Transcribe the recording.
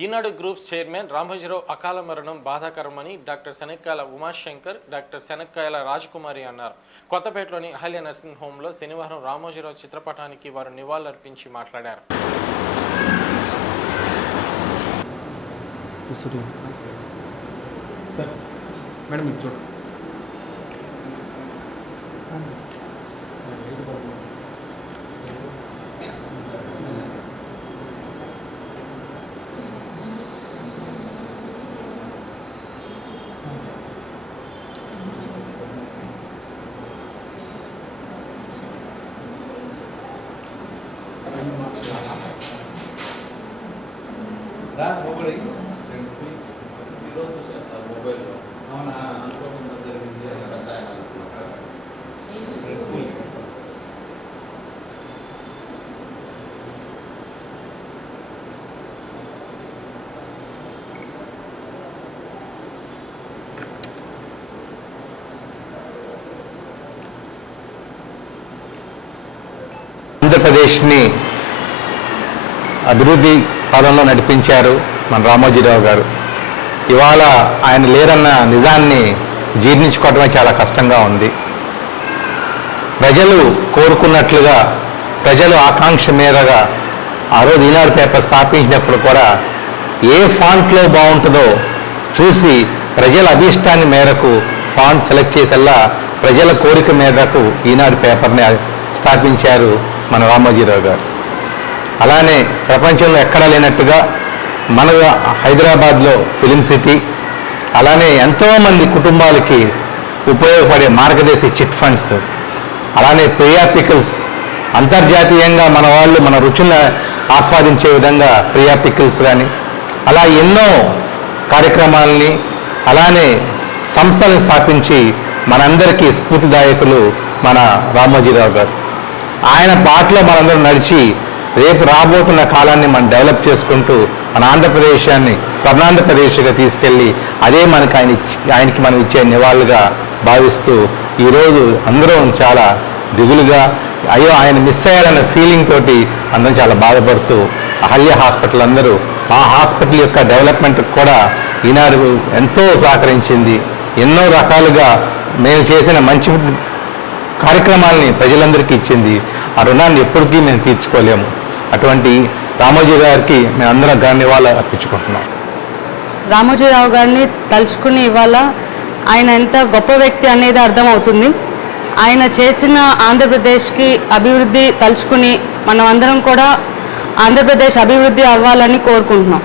ఈనాడు groups chairman Ramoji Rao అకాల మరణం బాధాకరమని డాక్టర్ శనక్కాయల ఉమాశంకర్ డాక్టర్ శనక్కాయల రాజకుమారి అన్నారు. కొత్తపేటలోని అహల్య నర్సింగ్ హోంలో శనివారం రామోజీరావు చిత్రపటానికి వారు నివాళులర్పించి మాట్లాడారు. సార్ మేడం రా మొబైల్ ఈరోజు చూసాను సార్ మొబైల్లో అవునా అనుకోకుండా జరిగింది పెద్ద ఆంధ్రప్రదేశ్ని అభివృద్ధి పదంలో నడిపించారు మన రామోజీరావు గారు. ఇవాళ ఆయన లేరన్న నిజాన్ని జీర్ణించుకోవటమే చాలా కష్టంగా ఉంది. ప్రజలు కోరుకున్నట్లుగా ప్రజలు ఆకాంక్ష మేరగా ఆ రోజు ఈనాడు పేపర్ స్థాపించినప్పుడు కూడా ఏ ఫాంట్లో బాగుంటుందో చూసి ప్రజల అభీష్టాన్ని మేరకు ఫాంట్ సెలెక్ట్ చేసేలా ప్రజల కోరిక మేరకు ఈనాడు పేపర్ని స్థాపించారు మన రామోజీరావు గారు. అలానే ప్రపంచంలో ఎక్కడా లేనట్టుగా మన హైదరాబాద్లో ఫిలిం సిటీ అలానే ఎంతోమంది కుటుంబాలకి ఉపయోగపడే మార్గదర్శి చిట్ ఫండ్స్ అలానే ప్రియాపికల్స్ అంతర్జాతీయంగా మన వాళ్ళు మన రుచులను ఆస్వాదించే విధంగా ప్రియాపికల్స్ కానీ అలా ఎన్నో కార్యక్రమాలని అలానే సంస్థలను స్థాపించి మనందరికీ స్ఫూర్తిదాయకులు మన రామోజీరావు గారు. ఆయన పాటలో మనందరం నడిచి రేపు రాబోతున్న కాలాన్ని మనం డెవలప్ చేసుకుంటూ మన ఆంధ్రప్రదేశాన్ని స్వర్ణాంధ్రప్రదేశ్గా తీసుకెళ్ళి అదే మనకు ఆయన ఆయనకి మనం ఇచ్చే నివాళులుగా భావిస్తూ ఈరోజు అందరం చాలా దిగులుగా అయ్యో ఆయన మిస్ అయ్యారన్న ఫీలింగ్ తోటి అందరం చాలా బాధపడుతూ అహల్య హాస్పిటల్ అందరూ ఆ హాస్పిటల్ యొక్క డెవలప్మెంట్ కూడా ఈనాడు ఎంతో సహకరించింది. ఎన్నో రకాలుగా మేము చేసిన మంచి కార్యక్రమాల్ని ప్రజలందరికీ ఇచ్చింది. ఆ రుణాన్ని ఎప్పటికీ మేము తీర్చుకోలేము. అటువంటి రామోజీ గారికి మేము అందరం ధన్యవాదాలు అర్పించుకుంటున్నాం. రామోజీరావు గారిని తలుచుకుని ఇవాళ ఆయన ఎంత గొప్ప వ్యక్తి అనేది అర్థమవుతుంది. ఆయన చేసిన ఆంధ్రప్రదేశ్కి అభివృద్ధి తలుచుకుని మనం అందరం కూడా ఆంధ్రప్రదేశ్ అభివృద్ధి అవ్వాలని కోరుకుంటున్నాం.